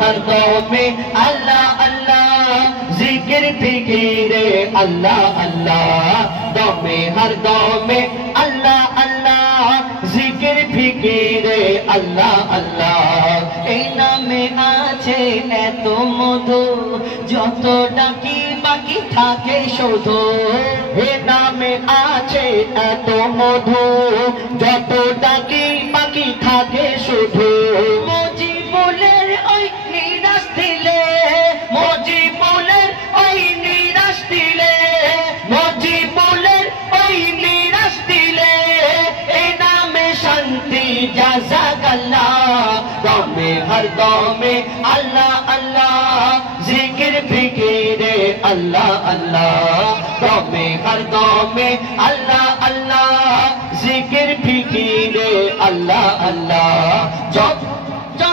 हर दौर में अल्लाह अल्लाह जिक्र फिकीरे अल्लाह अल्लाह दौर में हर दौर में अल्लाह अल्लाह जिक्र फिकीरे अल्लाह अल्लाह এই নামে আছে এত মধু যত ডাকি বাকি থাকে শুধু এই নামে আছে এত মধু যত ডাকি বাকি থাকে শুধু মজিবুলের ওই নিরাশ দিলে মজিবুলের ওই নিরাশ দিলে মজিবুলের ওই নিরাশ দিলে এই নামে শান্তি জাযাকাল্লাহ দমে हर दौमे अल्लाह अल्लाह जिक्र फिकीरे अल्लाह अल्लाह दौमे हर दौमे अल्लाह अल्लाह जिक्र फिकीरे अल्लाह अल्लाह